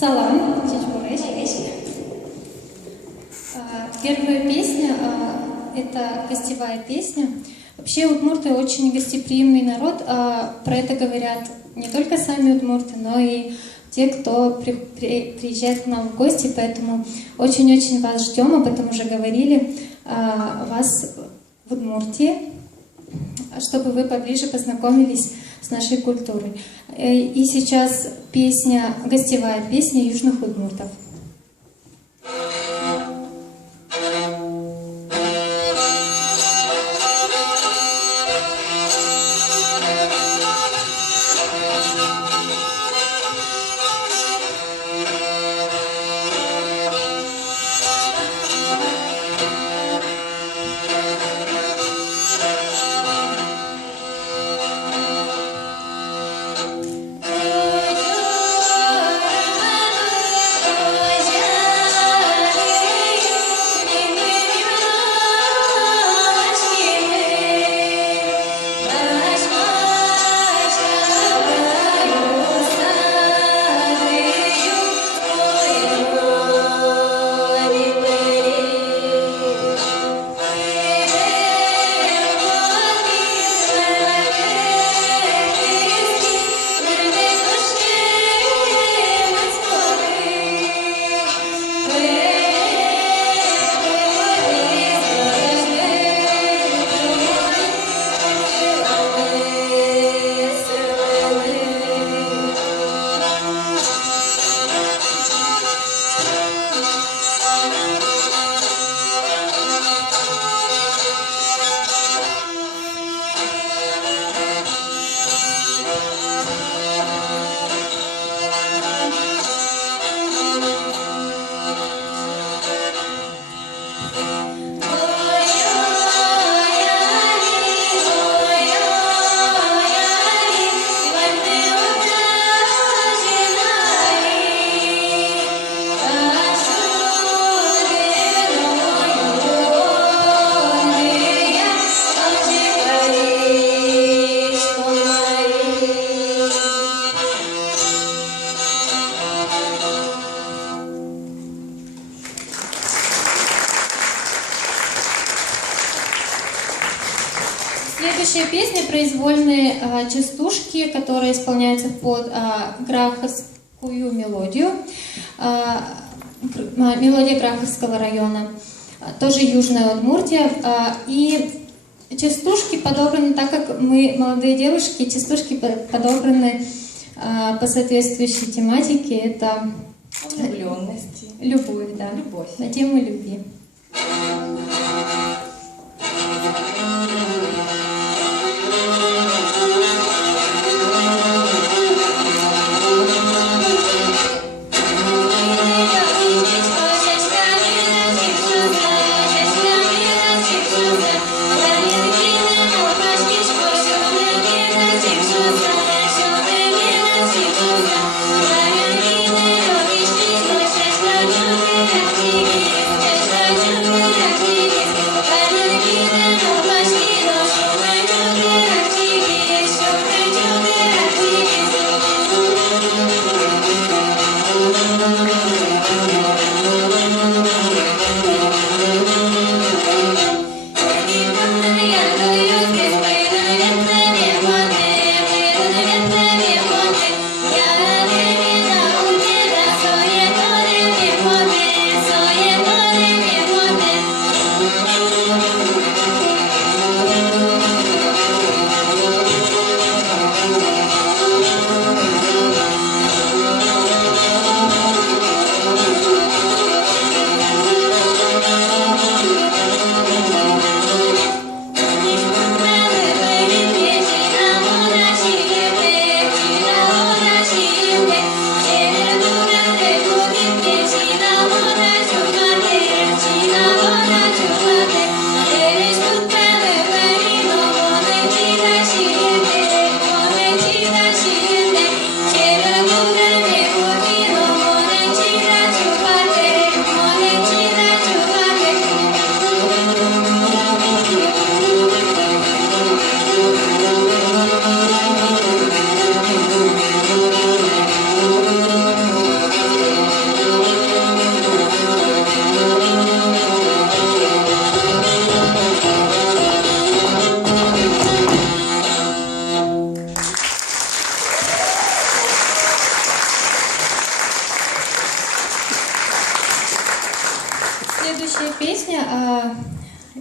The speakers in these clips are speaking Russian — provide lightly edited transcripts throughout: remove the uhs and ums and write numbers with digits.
Салам. Первая песня — это гостевая песня. Вообще удмурты очень гостеприимный народ. Про это говорят не только сами удмурты, но и те, кто приезжает к нам в гости. Поэтому очень-очень вас ждем, об этом уже говорили, вас в Удмуртии, чтобы вы поближе познакомились с нашей культурой. И сейчас песня, гостевая песня южных удмуртов. Следующая песня — произвольные частушки, которые исполняются под граховскую мелодию. Мелодия Граховского района, тоже Южная Удмуртия. И частушки подобраны, так как мы молодые девушки, частушки подобраны по соответствующей тематике. Это влюбленности. Любовь, да. Любовь. На тему любви. Thank you.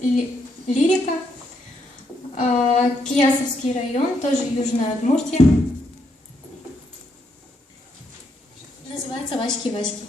лирика. Киясовский район, тоже Южная Удмуртия. Называется «Васьки-Васьки».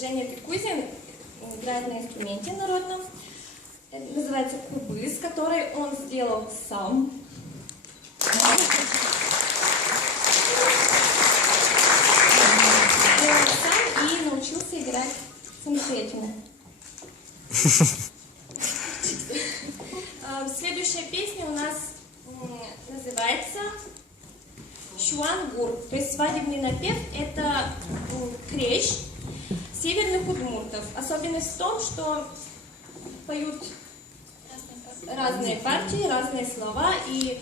Женя Пикузин играет на инструменте народном. Это называется кубыс, который он сделал сам. Сам и научился играть самостоятельно. Следующая песня у нас называется Шуангур. То есть свадебный напев — это крещ северных удмуртов. Особенность в том, что поют разные партии, разные слова, и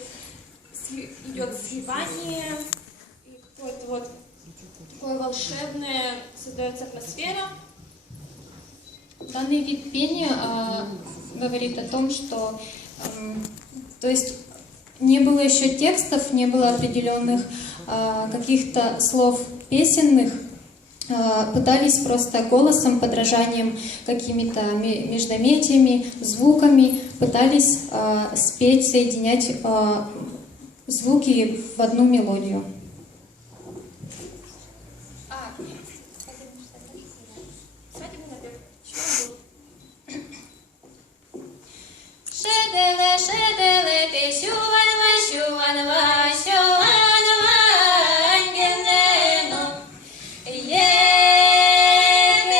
идет свивание, и какое-то вот такое волшебное, создается атмосфера. Данный вид пения говорит о том, что то есть не было еще текстов, не было определенных каких-то слов песенных, пытались просто голосом, подражанием какими-то междометиями, звуками, пытались спеть, соединять звуки в одну мелодию. Шеделе, шеделе, песюван, васюван, васюван, вангенену.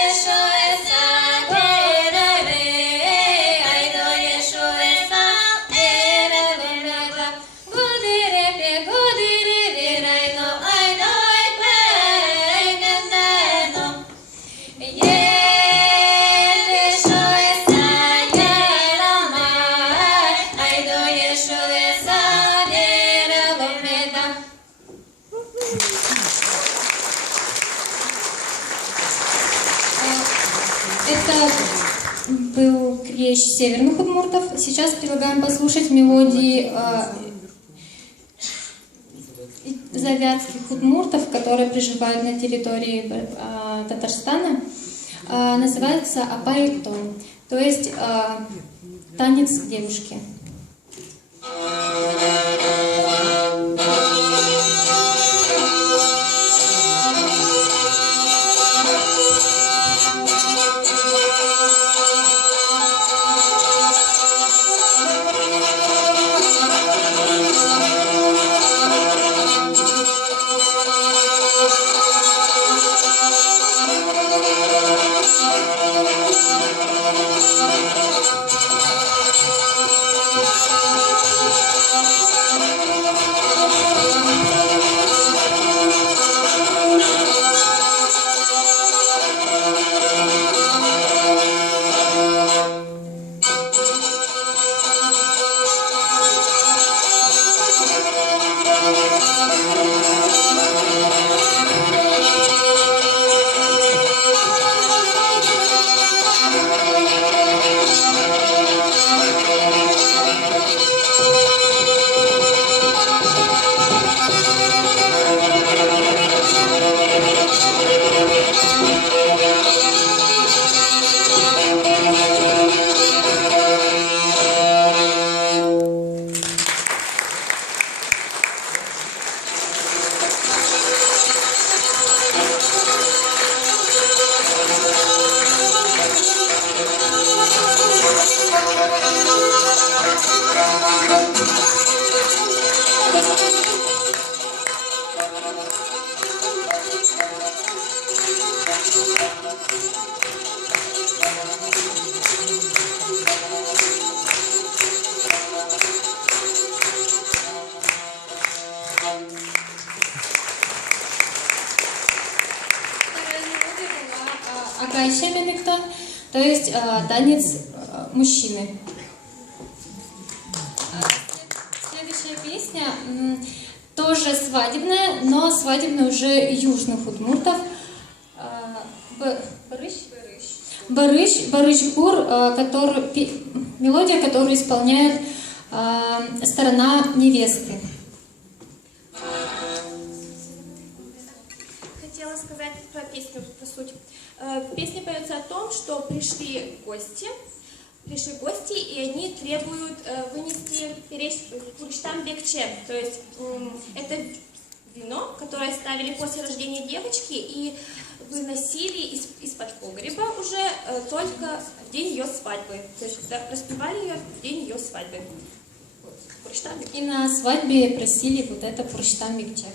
Ешо эса тереве, айдо ешо эса тереве. Гудирепе, гудиреви, райно, айдо айпегенену. Айдо ешо эса верело меда. вещь северных удмуртов. Сейчас предлагаем послушать мелодии завятских удмуртов, которые проживают на территории Татарстана. Называется апаиктон, то есть танец девушки. Акайшемениктон, то есть танец мужчины. Следующая песня тоже свадебная, но свадебная уже южных удмуртов. Барыш-бур, мелодия, которую исполняет сторона невесты. Хотела сказать про песню, про суть. Песня поется о том, что пришли гости, и они требуют вынести пурштам бекче, то есть это вино, которое ставили после рождения девочки и выносили из-под погреба уже только в день ее свадьбы, то есть распевали ее в день ее свадьбы. И на свадьбе просили вот это пурштам бекче.